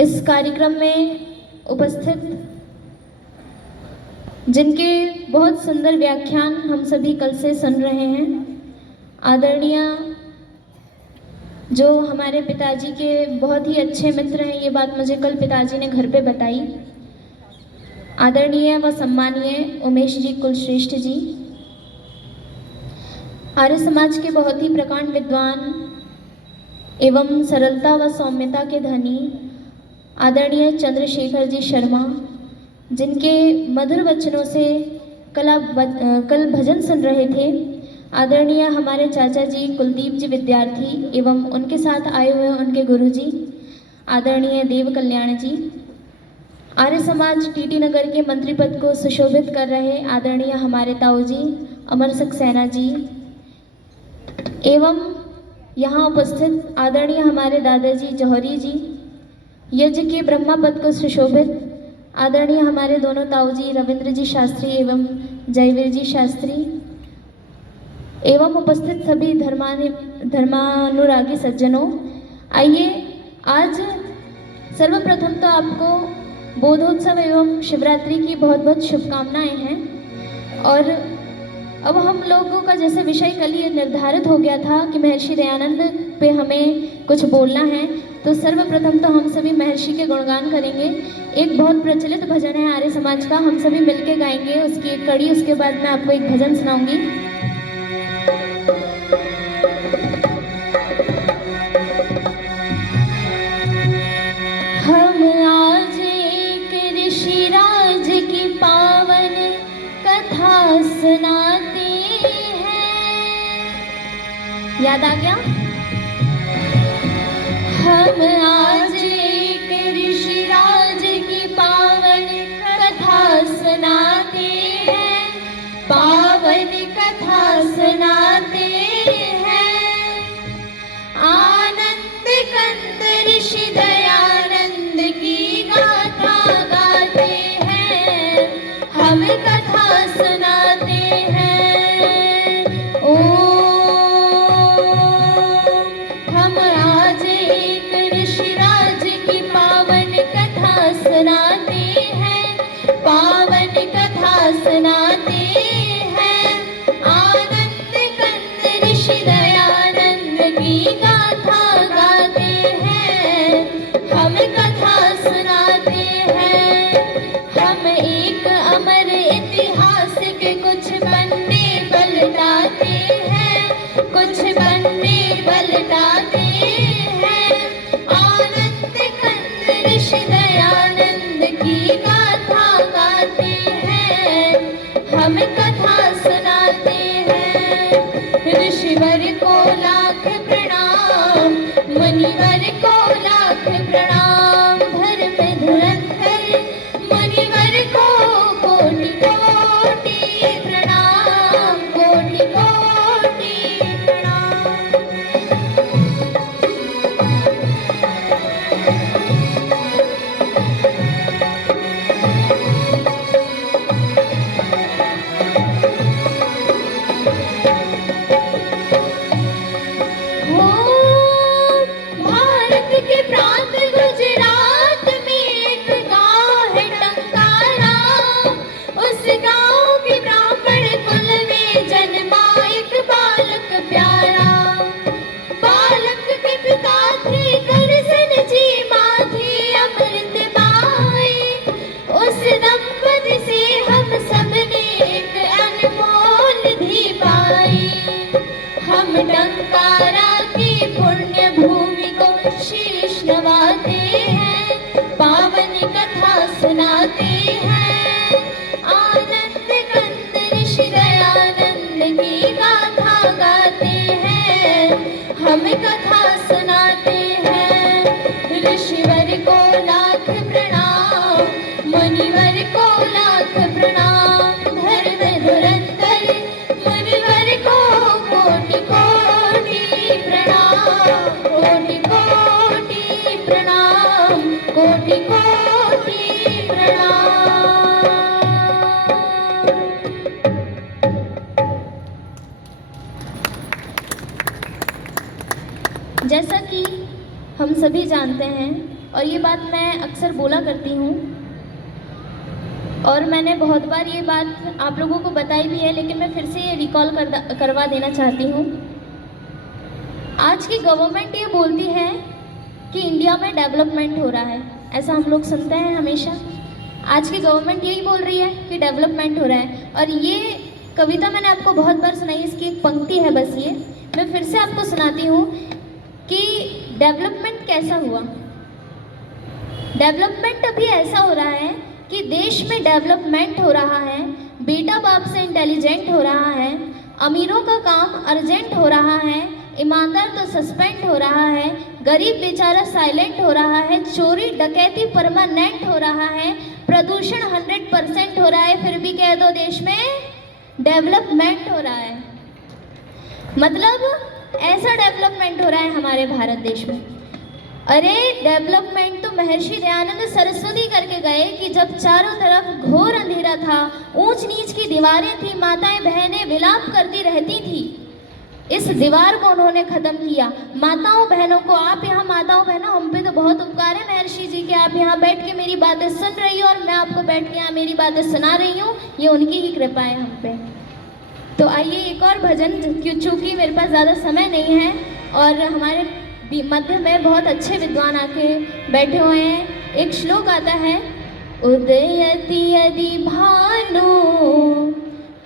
इस कार्यक्रम में उपस्थित जिनके बहुत सुंदर व्याख्यान हम सभी कल से सुन रहे हैं, आदरणीय जो हमारे पिताजी के बहुत ही अच्छे मित्र हैं, ये बात मुझे कल पिताजी ने घर पे बताई। आदरणीय व सम्मानीय उमेश जी कुलश्रेष्ठ जी, आर्य समाज के बहुत ही प्रकांड विद्वान एवं सरलता व सौम्यता के धनी आदरणीय चंद्रशेखर जी शर्मा, जिनके मधुर वचनों से कल भजन सुन रहे थे। आदरणीय हमारे चाचा जी कुलदीप जी विद्यार्थी एवं उनके साथ आए हुए उनके गुरुजी आदरणीय देव कल्याण जी, आर्य समाज टीटी नगर के मंत्री पद को सुशोभित कर रहे आदरणीय हमारे ताऊ जी अमर सक्सेना जी, एवं यहाँ उपस्थित आदरणीय हमारे दादाजी जौहरी जी, यज्ञ के ब्रह्मा पद को सुशोभित आदरणीय हमारे दोनों ताऊ जी रविंद्र जी शास्त्री एवं जयवीर जी शास्त्री, एवं उपस्थित सभी धर्मानुरागी सज्जनों। आइए आज सर्वप्रथम तो आपको बोधोत्सव एवं शिवरात्रि की बहुत बहुत शुभकामनाएं हैं। और अब हम लोगों का जैसे विषय कल ये निर्धारित हो गया था कि महर्षि दयानंद पे हमें कुछ बोलना है, तो सर्वप्रथम तो हम सभी महर्षि के गुणगान करेंगे। एक बहुत प्रचलित भजन है आर्य समाज का, हम सभी मिलके गाएंगे उसकी एक कड़ी, उसके बाद मैं आपको एक भजन सुनाऊंगी। हम आज एक ऋषिराज की पावन कथा सुनाते हैं, याद आ गया? हम आज एक ऋषिराज की पावन कथा सुनाते हैं, पावन कथा सुनाते हैं। आनंद कंद ऋषि दयानंद की गाथा गाते हैं, हम कथा सुनाते हैं। ओ हम आज एक ऋषिराज की पावन कथा सुनाते हैं, पावन कथा सुनाते हैं। आनंद कंद ऋषि दयानंद की गाथा गाते हैं, हम कथा सुनाते हैं। हम एक अमर इतिहास के कुछ पन्ने पलटाते हैं, कुछ पन्ने पलटाते हैं। आनंद कंद ऋषि दयानंद की गाथा गाते हैं, हम कथा सुनाते हैं। ऋषिवर को लाख प्रणाम, मुनिवर को लाख प्रणाम, धर्म धुरंधर मुनिवर को कोटि कोटि प्रणाम, कोटि कोटि प्रणाम। भारत के प्रांत गुजरात में एक गांव है टंकारा, उस गांव के ब्राह्मण कुल में जन्मा एक बालक प्यारा। बालक के पिता थे करसन जी, माँ थी अमृतबाई। उस दंपति से हम सबने एक अनमोल धी पाई। हम टंकारा की पुण्य भूमि को शीश नवाते हैं, पावन कथा सुनाते हैं। आनंद कंद ऋषि दयानंद की गाथा गाते हैं, हम कथा सुनाते हैं। ऋषिवर को लाख प्रणाम, मुनिवर को लाख प्रणाम, धर्म धुरंधर मुनिवर को कोटि कोटि प्रणाम, कोटि कोटि प्रणाम, कोटि कोटि प्रणाम। जैसा कि हम सभी जानते हैं और ये बात मैं अक्सर बोला करती हूँ और मैंने बहुत बार ये बात आप लोगों को बताई भी है, लेकिन मैं फिर से ये रिकॉल करवा देना चाहती हूँ। आज की गवर्नमेंट ये बोलती है कि इंडिया में डेवलपमेंट हो रहा है, ऐसा हम लोग सुनते हैं हमेशा। आज की गवर्नमेंट यही बोल रही है कि डेवलपमेंट हो रहा है, और ये कविता मैंने आपको बहुत बार सुनाई, इसकी एक पंक्ति है बस ये मैं फिर से आपको सुनाती हूँ कि डेवलपमेंट कैसा हुआ। डेवलपमेंट अभी ऐसा हो रहा है कि देश में डेवलपमेंट हो रहा है, बेटा बाप से इंटेलिजेंट हो रहा है, अमीरों का काम अर्जेंट हो रहा है, ईमानदार तो सस्पेंड हो रहा है, गरीब बेचारा साइलेंट हो रहा है, चोरी डकैती परमानेंट हो रहा है, प्रदूषण 100% हो रहा है, फिर भी कह दो देश में डेवलपमेंट हो रहा है। मतलब ऐसा डेवलपमेंट हो रहा है हमारे भारत देश में। अरे डेवलपमेंट तो महर्षि दयानंद सरस्वती करके गए कि जब चारों तरफ घोर अंधेरा था, ऊंच नीच की दीवारें थी, माताएं बहनें विलाप करती रहती थी, इस दीवार को उन्होंने खत्म किया। माताओं बहनों को, आप यहाँ माताओं बहनों, हम पे तो बहुत उपकार है महर्षि जी के, आप यहाँ बैठ के मेरी बातें सुन रही हो और मैं आपको बैठ के यहाँ मेरी बातें सुना रही हूँ, ये उनकी ही कृपा है हम पे। तो आइए एक और भजन, चूँकि मेरे पास ज़्यादा समय नहीं है और हमारे मध्य में बहुत अच्छे विद्वान आके बैठे हुए हैं। एक श्लोक आता है, उदयति यदि भानु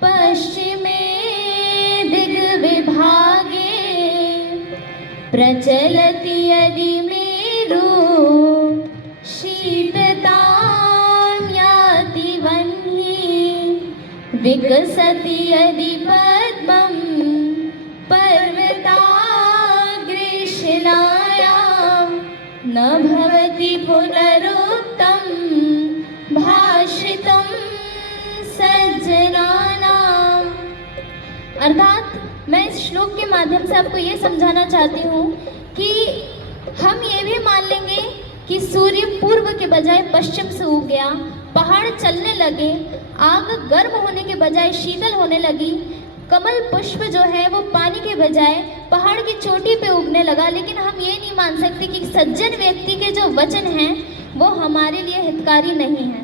पश्चिमे दिग्विभागे, प्रचलति यदि मेरु शीततां याति वह्नि, विकसति यदि पद्मं पर्वताग्रे शिलायां, न भवति पुनरुक्तं भाषितं सज्जनानां। अर्थात मैं इस श्लोक के माध्यम से आपको ये समझाना चाहती हूँ कि हम ये भी मान लेंगे कि सूर्य पूर्व के बजाय पश्चिम से उग गया, पहाड़ चलने लगे, आग गर्म होने के बजाय शीतल होने लगी, कमल पुष्प जो है वो पानी के बजाय पहाड़ की चोटी पे उगने लगा। लेकिन हम ये नहीं मान सकते कि सज्जन व्यक्ति के जो वचन हैं वो हमारे लिए हितकारी नहीं हैं,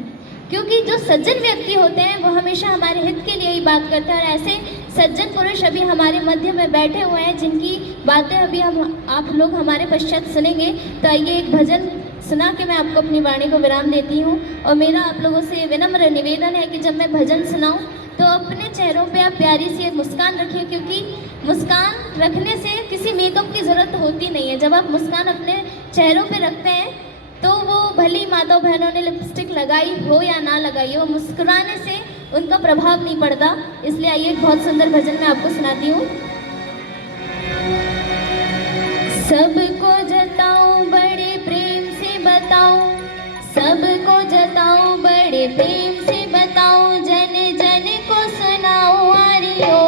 क्योंकि जो सज्जन व्यक्ति होते हैं वो हमेशा हमारे हित के लिए ही बात करते हैं। और ऐसे सज्जन पुरुष अभी हमारे मध्य में बैठे हुए हैं जिनकी बातें अभी आप लोग हमारे पश्चात सुनेंगे। तो आइए एक भजन सुना के मैं आपको अपनी वाणी को विराम देती हूँ। और मेरा आप लोगों से विनम्र निवेदन है कि जब मैं भजन सुनाऊँ तो अपने चेहरों पे आप प्यारी सी एक मुस्कान रखिए, क्योंकि मुस्कान रखने से किसी मेकअप की ज़रूरत होती नहीं है। जब आप मुस्कान अपने चेहरों पे रखते हैं तो वो भली माताओं बहनों ने लिपस्टिक लगाई हो या ना लगाई हो, मुस्कुराने से उनका प्रभाव नहीं पड़ता। इसलिए आइए एक बहुत सुंदर भजन मैं आपको सुनाती हूँ। सबको जताऊं बड़े प्रेम से बताऊं, सबको जताऊं बड़े प्रेम से बताऊं, जन जन को सुनाऊं हरिओ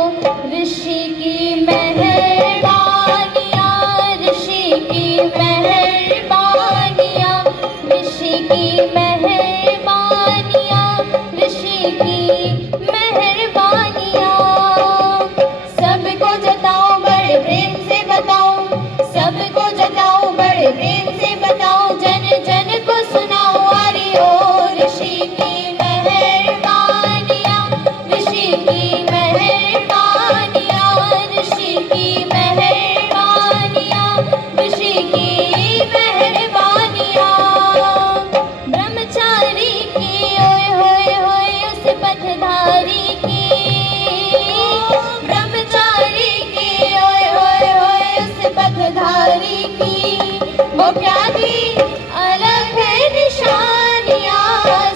ऋषि की मेहरबानियां, ऋषि की मेहरबानियां, ऋषि की मेहरबानियां, ऋषि की मेहरबानियां। सबको जताऊं बड़े प्रेम से बताऊं, सबको जताऊं बड़े प्रेम से बताऊं, जन जन को सुनाऊं हरिओ ऋषि की मेहरबानियां, ऋषि की मेहरबानियां, ऋषि की मेहरबानियां, ऋषि की मेहरबानियां। ब्रह्मचारी की ओए होए होए उस पथधारी की, ब्रह्मचारी की ओए होए होए उस पथधारी की, वो क्या थी अलग है निशानियां।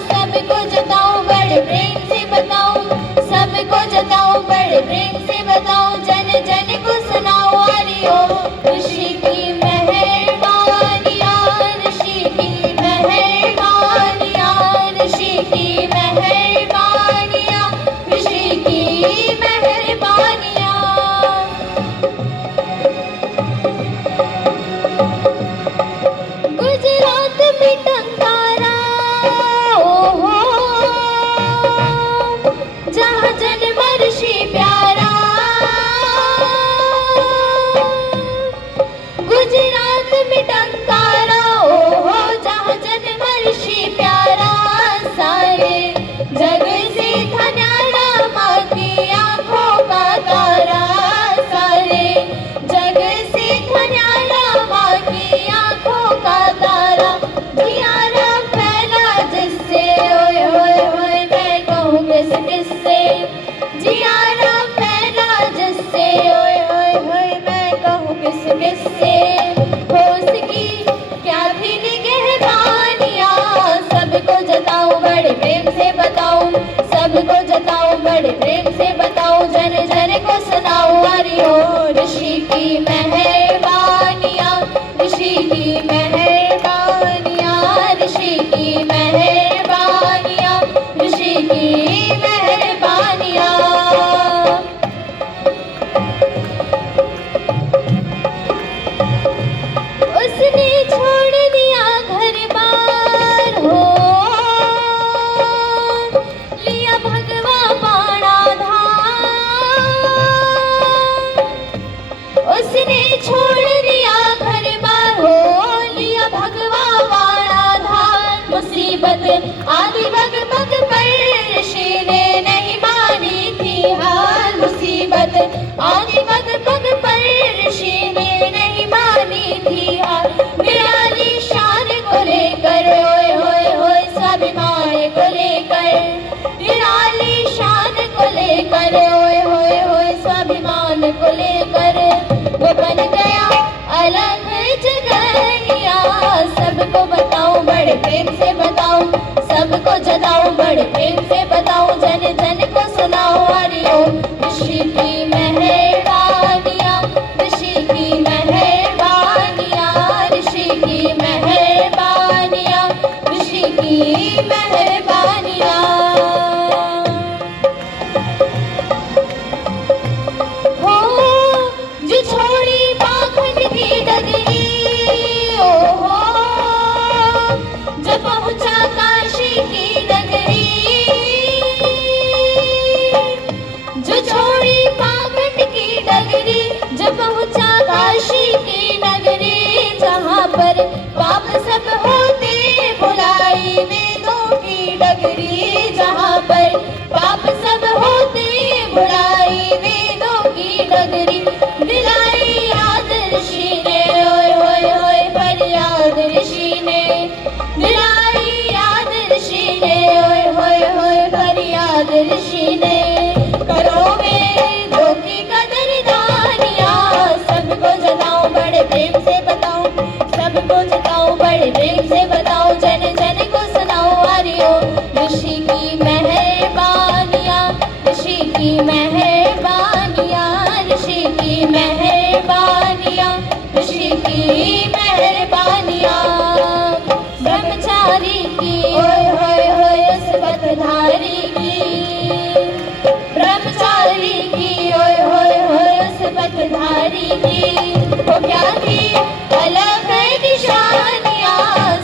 सबको जताऊं बड़े प्रेम से बताऊं, सबको जताऊं बड़े प्रेम से बताऊं, जन जन को सुनाऊं हरिओ ऋषि की मेहरबानियां, ऋषि की मेहरबानियां, ऋषि की मेहरबानियां, ऋषि की मेहरबानियां। गुजरात में टंकारा ओहो, जहाँ जन्म ऋषि प्यारा, गुजरात में टंकारा ओहो, वाणा धार। मुसीबत आदि पग पग पर ऋषि ने नहीं मानी थी हार। मुसीबत आदि पग पग पर ऋषि ने नहीं मानी थी हार। निराली शान को लेकर ओए होए होए स्वाभिमान को लेकर, निराली शान को लेकर ओए होए होए स्वाभिमान को लेकर वो बन गया अलग जगहिया। सबको बताऊं बड़े प्रेम से बताऊं, सबको जताऊं बड़े प्रेम से बताऊं, जन जन को सुनाऊं हरिओ। ऋषि की मेहरबानियां, ऋषि की मेहरबानियां, ऋषि की मेहरबानियां, ऋषि की मेहरबानियां। हो जो छोड़ी पाखंड की डगरी, ओ हो जब पहुंचा काशी की नगरी। जो छोड़ी पाखंड की डगरी, जब पहुंचा काशी की नगरी। जहाँ पर पाप सब होते भुलाई वेदों की डगरी। जहाँ पर पाप सब होते भुलाई वेदों की डगरी। दिलाई याद ऋषि ने ओए होए होए फरियाद ऋषि ने। दिलाई याद ऋषि ने ओए होए होए फरियाद ऋषि ने। करो वेदों की कदरदानियां, सबको जताऊं बड़े प्रेम से बताऊं, सबको जताऊं बड़े प्रेम से बताऊं, जन जन को सुनाऊं हरिओ। ऋषि की मेहरबानियां, ऋषि की मेहरबानियां, ऋषि की मेहरबानियां, ऋषि की मेहरबानियां। ब्रह्मचारी की ओए होए होए उस पथधारी की, ब्रह्मचारी की ओए होए होए उस पथधारी की। वो क्या थी अलग निशानियां,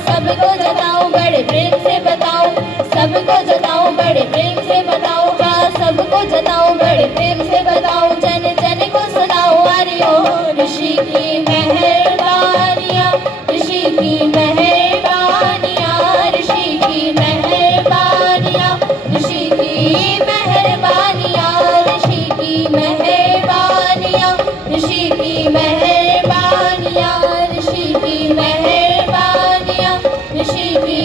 सबको जताऊं बड़े प्रेम से बताऊं, सबको जताऊं बड़े प्रेम से बताऊं, हाँ सबको जताऊं बड़े प्रेम से बताऊं, जन जन को सुनाऊं हरिओ। ऋषि की मेहरबानियां, ऋषि की मेहरबानियां, ऋषि की मेहरबानियां, ऋषि की मेहरबानियां, ऋषि की मेहरबानियां, ऋषि की मेहरबानियां, ऋषि की मेहरबानियां, ऋषि की